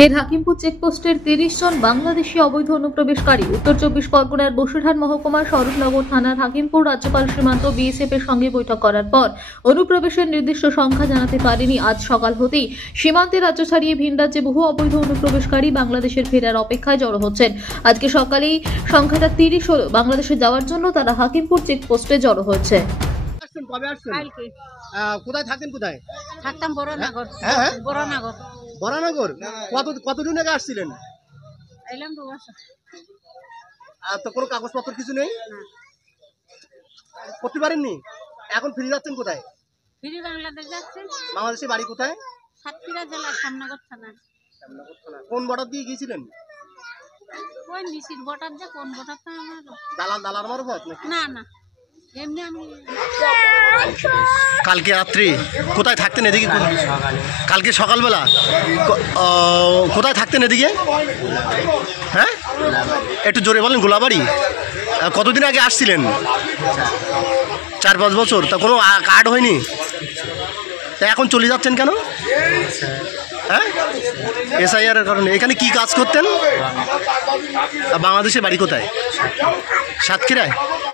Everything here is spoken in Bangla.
ফের হাকিমপুর চেকপোস্টের ৩০ জন বাংলাদেশি অবৈধ অনুপ্রবেশকারী। উত্তর ২৪ পরগনার বসুরহাট মহকুমার স্বরূপনগর থানার হাকিমপুর রাজ্যপাল সীমান্ত বিএসএফ এর সঙ্গে বৈঠক করার পর অনুপ্রবেশের নির্দিষ্ট সংখ্যা জানাতে পারেনি। আজ সকাল হতেই সীমান্তে রাজ্য ছাড়িয়ে ভিন রাজ্যে বহু অবৈধ অনুপ্রবেশকারী বাংলাদেশের ফেরার অপেক্ষায় জড়ো হচ্ছেন। আজকে সকালেই সংখ্যাটা ৩০ হল। বাংলাদেশে যাওয়ার জন্য তারা হাকিমপুর চেকপোস্টে জড়ো হয়েছে। কবে আসছেন? কালকে কোথায় থাকেন? কোথায় থাকতাম বড়নগর। হ্যাঁ? বড়নগর বরানগর। কতদিন আগে আসছিলেন? এলাম 2 বছর। তো কোনো কাগজপত্র কিছু নেই? করতে পারেননি? এখন ফিরে যাচ্ছেন কোথায়? ফিরে বাংলাদেশ যাচ্ছি। বাংলাদেশে বাড়ি কোথায়? সাতক্ষীরা জেলা শ্যামনগর থানা। কোন বর্ডার দিয়ে গিয়েছিলেন? ওই নিশির বটার যে কোন বটার তো আমার দালাল মারফত নাকি? না না, এমনি আমি কালকে রাত্রি কোথায় থাকতেন? এদিকে কালকে সকালবেলা কোথায় থাকতেন এদিকে? হ্যাঁ, একটু জোরে বলেন। গোলাবাড়ি। কতদিন আগে আসছিলেন? 4-5 বছর। তা কোনো কার্ড হয়নি? তা এখন চলে যাচ্ছেন কেন? হ্যাঁ, SIR এর কারণে। এখানে কি কাজ করতেন? বাংলাদেশে বাড়ি কোথায়? সাতক্ষীরায়।